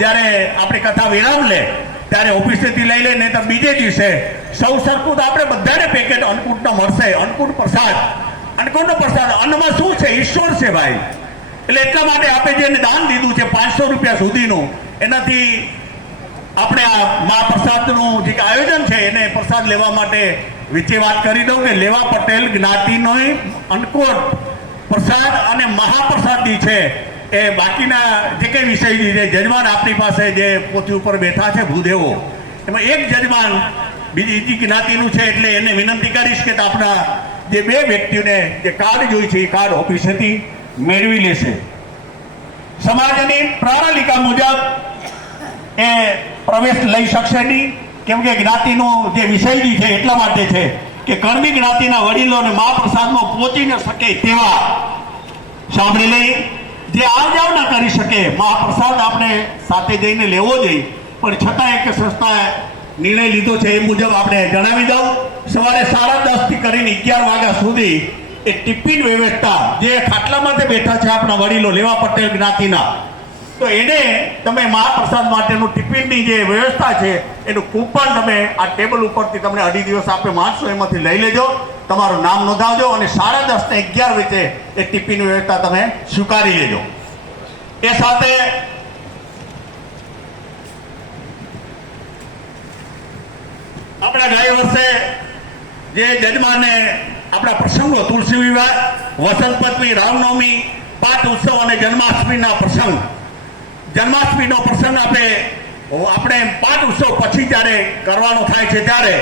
જ્યારે આપણી કથા વિરામ લે ત્યારે ઓફિસેથી લઈ લે, નહીં તો બીજે દિવસે સૌ સરખું તો આપણે બધાને પેકેટ અન્નકૂટનો મળશે. અન્નકૂટ પ્રસાદ, અન્નકૂટનો પ્રસાદ અન્નમાં શું છે? ઈશ્વર છે ભાઈ. એટલે એટલા માટે આપણે જેને દાન દીધું છે 500 રૂપિયા સુધીનું, એનાથી આપણે આ મહાપ્રસાદનું જે આયોજન છે એને પ્રસાદ લેવા માટે વિશે વાત કરી દઉં કે લેવા પટેલ જ્ઞાતિનો અન્નકૂટ પ્રસાદ અને મહાપ્રસાદી છે એ બાકીના જે કંઈ વિષય છે જજમાન આપણી પાસે જે પોથી ઉપર બેઠા છે ભૂદેવો, એમાં એક જજમાન બીજી જ્ઞાતિનું છે એટલે એને વિનંતી કરીશ કે આપણા જે બે વ્યક્તિઓને જે કાર્ડ જોઈ છે એ કાર્ડ ઓફિસેથી મેળવી લેશે. સમાજની પ્રણાલિકા મુજબ એ પ્રવેશ લઈ શકશે નહીં, કેમ કે જ્ઞાતિનો જે વિષય છે એટલા માટે છે કે કર્મી જ્ઞાતિના વડીલોને મહાપ્રસાદમાં પહોંચી ન શકે તેવા સાંભળી લઈ જે આવ જાવ ન કરી શકે મહાપ્રસાદ આપણે સાથે જઈને લેવો જોઈએ, પણ છતાં એક સંસ્થાએ નિર્ણય લીધો છે એ મુજબ આપણે જણાવી દઉં. સવારે 10:30 થી કરીને 11 વાગ્યા સુધી એ ટિફિન વ્યવસ્થા જે ખાટલામાં બેઠા છે આપણા વડીલો લેવા પટેલ જ્ઞાતિના, તો એને તમે મહાપ્રસાદ માટેનું ટિફિનની જે વ્યવસ્થા છે એનું કૂપન તમે આ ટેબલ ઉપરથી તમને 2.5 દિવસ આપણે માનશો એમાંથી લઈ લેજો, તમારું નામ નોંધાવજો અને 10:30 ને 11 વચ્ચે એ ટિફિન વ્યવસ્થા તમે સ્વીકારી લેજો. એ સાથે આપણા ગયા વર્ષે જે જજમાને આપણા પ્રસંગો તુલસી વિવાહ, વસંત પંચમી, રામનવમી, પાઠ ઉત્સવ અને જન્માષ્ટમીના પ્રસંગ, જન્માષ્ટમીનો પ્રસંગ આપણે પાઠ ઉત્સવ પછી જ્યારે કરવાનો થાય છે ત્યારે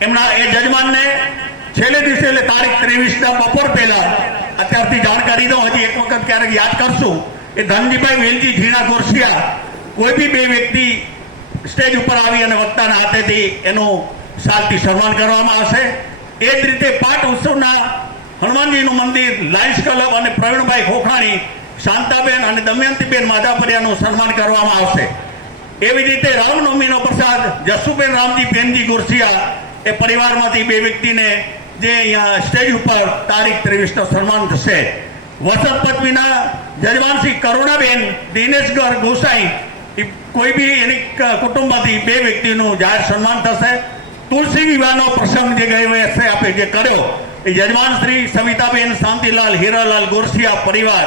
એમના એ જજમાનને છેલ્લે દિવસે એટલે તારીખ 23 બપોર પહેલા અત્યારથી જાણ કરી દો. હજી એક વખત ક્યારેક યાદ કરશું એ ધનજીભાઈ વેલજી ઝીણા ગોરસિયા કોઈ બી બે વ્યક્તિ સ્ટેજ ઉપર આવી અને વક્તાના હાથેથી એનું શાલથી સન્માન કરવામાં આવશે. એ જ રીતે પાઠ ઉત્સવના હનુમાનજીનું મંદિર, લાયન્સ ક્લબ અને પ્રવીણભાઈ ખોખાણી, શાંતાબેન અને દમયંતીબેન માધાપરિયાનું સન્માન કરવામાં આવશે. એવી રીતે રામનવમીનો પ્રસાદ જસુબેન રામજી બેનજી ગોરસિયા એ પરિવારમાંથી બે વ્યક્તિને જે અહીંયા સ્ટેજ ઉપર તારીખ 23 સન્માન થશે. વસંત પંચમીના જજમાનશ્રી કરુણાબેન દિનેશગર ગોસાઈ કોઈ બી એની કુટુંબમાંથી બે વ્યક્તિનું જાહેર સન્માન થશે. તુલસી વિવાહનો પ્રસંગ જે ગઈ વર્ષે આપણે જે કર્યો એ યજમાન શ્રી સવિતાબેન શાંતિલાલ હીરાલાલ ગોરસિયા પરિવાર,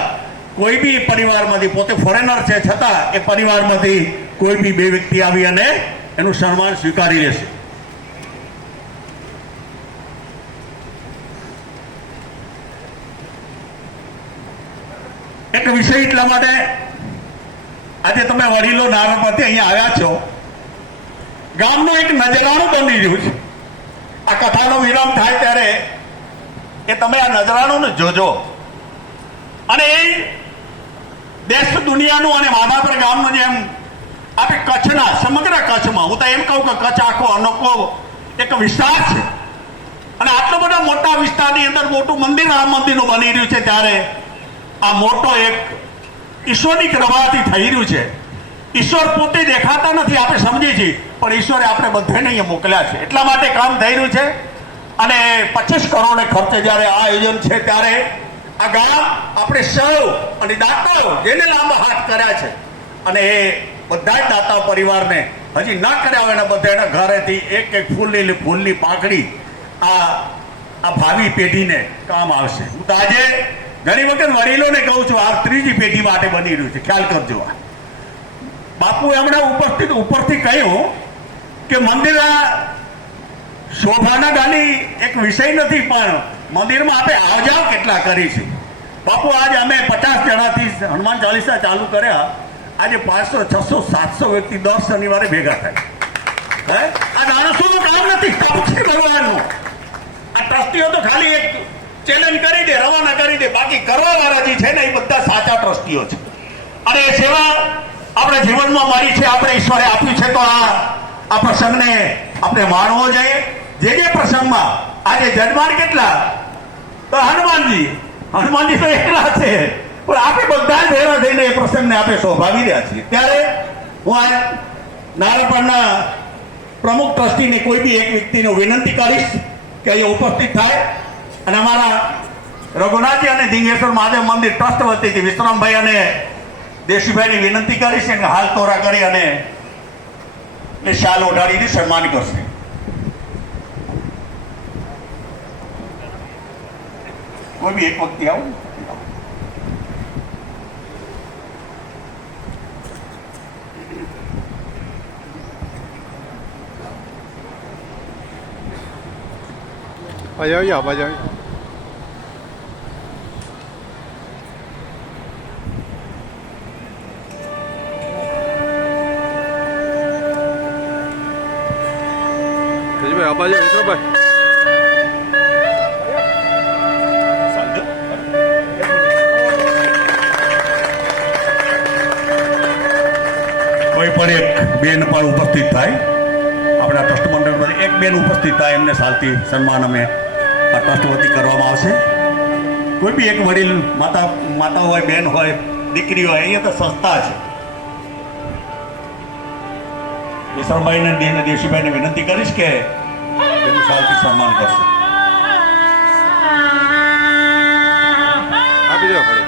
કોઈ બી પરિવારમાંથી, પોતે ફોરેનર છે છતાં એ પરિવારમાંથી કોઈ બી બે વ્યક્તિ આવી અને એનું સન્માન સ્વીકારી લેશે. એક વિષય એટલા માટે આજે તમે વડીલો નારણપતિ અહીંયા આવ્યા છો, ગામનું એક નજરાણું બની રહ્યું છે. આ કથાનો વિરામ થાય ત્યારે એ તમે આ નજરાણું જોજો અને એ દેશ દુનિયાનું અને માધાપર ગામનું જેમ આપણે કચ્છના સમગ્ર કચ્છમાં, હું તો એમ કહું કે કચ્છ આખો અનોખો એક વિસ્તાર છે અને આટલો બધા મોટા વિસ્તારની અંદર મોટું મંદિર રામ મંદિરનું બની રહ્યું છે ત્યારે આ મોટો એક ઈશ્વરની કૃપાથી થઈ રહ્યું છે. ઈશ્વર પોતે દેખાતા નથી, આપણે સમજીએ છીએ, પણ ઈશ્વરે આપણે બધાને અહીંયા મોકલ્યા છે એટલા માટે કામ થઈ રહ્યું છે. અને 25 કરોડ ખર્ચે જ્યારે આ આયોજન છે ત્યારે આ ગામ આપણે સૌ અને દાતાઓ જેને લાંબા હાથ કર્યા છે અને એ બધા જ દાતા પરિવારને હજી ન કર્યા હોય એના બધાના ઘરેથી એક ફૂલની પાંખડી આ ભાવિ પેઢીને કામ આવશે. હું તો આજે ઘણી વખત વડીલોને કહું છું આ ત્રીજી પેઢી માટે બની રહ્યું છે, ખ્યાલ કરજો. બાપુ એમણે ઉપરથી કહ્યું કે મંદિર શોભાના ગાની એક વિષય નથી, પણ મંદિરમાં આપણે આવજાવ કેટલા કરી છે. બાપુ આજે અમે 50 જણાથી હનુમાન ચાલીસા ચાલુ કર્યા, આજે 500, 600, 700 વ્યક્તિ દર શનિવારે ભેગા થાય. આ માણસોનું કામ નથી, કામ છે ભગવાનનું. આ ટ્રસ્ટીઓ તો ખાલી એક ચેલેન્જ કરી દે, રવાના કરી દે, બાકી કરવા વાળા જે છે ને એ બધા સાચા ટ્રસ્ટીઓ છે. અને એ સેવા આપણે જીવનમાં મળી છે, આપણે ઈશ્વરે આપ્યું છે, તો આ પ્રસંગને આપણે માણવો જોઈએ. જે પ્રસંગમાં આજે જજમાન કેટલા, તો હનુમાનજી તો એકલા છે, પણ આપણે બધા ભેગા થઈને એ પ્રસંગને આપણે શોભાવી રહ્યા છીએ. ત્યારે હું આ નારાયણપુરના પ્રમુખ ટ્રસ્ટીને કોઈ બી એક વ્યક્તિને વિનંતી કરીશ કે અહીંયા ઉપસ્થિત થાય અને અમારા રઘુનાથજી અને ધીંગેશ્વર મહાદેવ મંદિર ટ્રસ્ટ વતીથી વિશ્રામભાઈ અને દેશુભાઈની વિનંતી કરીશ કે હાલ તોરા કરી અને એ શાલ ઓઢાડીને સન્માન કરશે. કોઈ બી એક વખતે આવું. Ayo, ayo. Jadi apa aja itu, Pak? કોઈ પણ એક બેન પણ ઉપસ્થિત થાય, આપણા ટ્રસ્ટ મંડળમાંથી એક બેન ઉપસ્થિત થાય, એમને સાલથી સન્માન અમે આ ટ્રસ્ટ વતી કરવામાં આવશે. કોઈ બી એક વડીલ માતા હોય, બેન હોય, દીકરી હોય, અહીંયા તો સંસ્થા છે. વિશરણભાઈને અને દેવશીભાઈને વિનંતી કરીશ કે એનું સાલથી સન્માન કરશે. આપી દો ખાલી.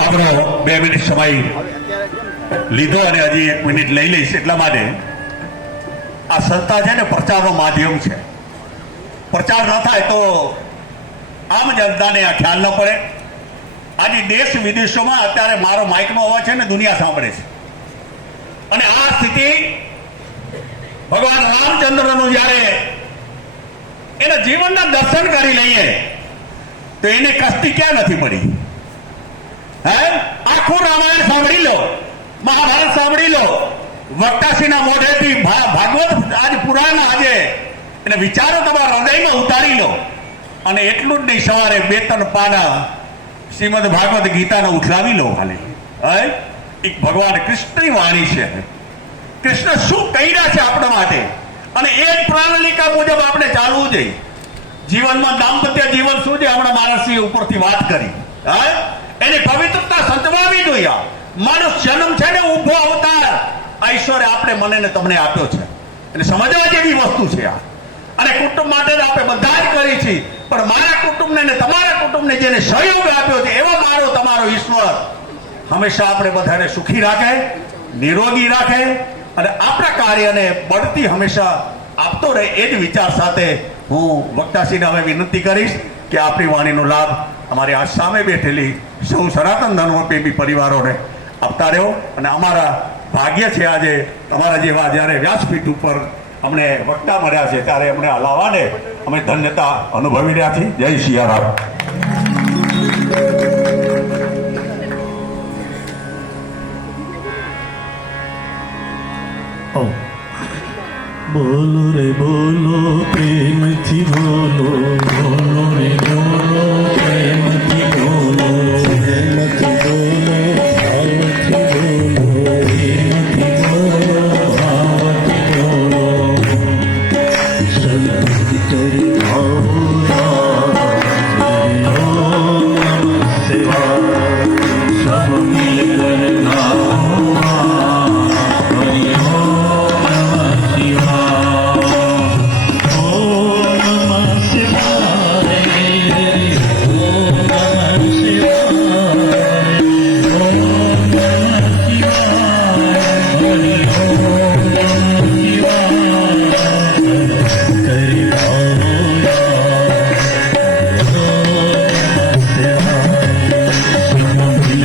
આપણો 2 મિનિટ સમય લીધો અને હજી 1 મિનિટ લઈ લઈશ. એટલા માટે આ સંસ્થા છે ને પ્રચારનો માધ્યમ છે. પ્રચાર ન થાય તો આમ જનતાને આ ખ્યાલ ન પડે. આજે દેશ વિદેશોમાં અત્યારે મારો માઇકનો અવાજ છે ને દુનિયા સાંભળે છે. અને આ સ્થિતિ ભગવાન રામચંદ્રનું જ્યારે એના જીવનના દર્શન કરી લઈએ તો એને કષ્ટી ક્યાં નથી પડી. આખું રામાયણ સાંભળી લો, મહાભારત સાંભળી લો, વક્તાશ્રીના મોઢેથી ભાગવત આજ પુરાણ આજે એટલે વિચારો તમારા હૃદયમાં ઉતારી લો. અને એટલું જ નહીં, સવારે 2-3 પાના શ્રીમદ ભાગવત ગીતાને ઉઠલાવી લો ખાલી. એક ભગવાન કૃષ્ણની વાણી છે. કૃષ્ણ શું કહી રહ્યા છે આપણા માટે, અને એ જ પ્રણાલિકા મુજબ આપણે ચાલવું જોઈએ. જીવનમાં દાંપત્ય જીવન શું છે, હમણાં માણસની ઉપરથી વાત કરી. એની પવિત્રતા સંતવાવી જોઈએ. માણસ જન્મ છે ને ઊભો અવતાર આ ઈશ્વરે આપણે મને ને તમને આપ્યો છે. એટલે સમજવા જેવી વસ્તુ છે આ. અને કુટુંબ માટે આપણે બધા જ કરી છીએ, પણ મારા કુટુંબને ને તમારા કુટુંબને જેને સહયોગ આપ્યો છે એવો મારો તમારો ઈશ્વર હંમેશા આપણે બધાને સુખી રાખે, નિરોગી રાખે અને આપણા કાર્યને બઢતી હંમેશા આપતો રહે. એ જ વિચાર સાથે હું વક્તાશ્રીને હવે વિનંતી કરીશ કે આપણી વાણીનો લાભ અમારી આ સામે બેઠેલી સૌ સનાતન ધર્મપ્રેમી પરિવારોને આપતા રહ્યો. અને અમારા ભાગ્ય છે આજે અમારા જેવા જ્યારે વ્યાસપીઠ ઉપર અમને વક્તા મળ્યા છે ત્યારે અમને હલાવવાને અમે ધન્યતા અનુભવી રહ્યા છીએ. જય સિયારામ. બોલો રે બોલો પ્રેમથી બોલો.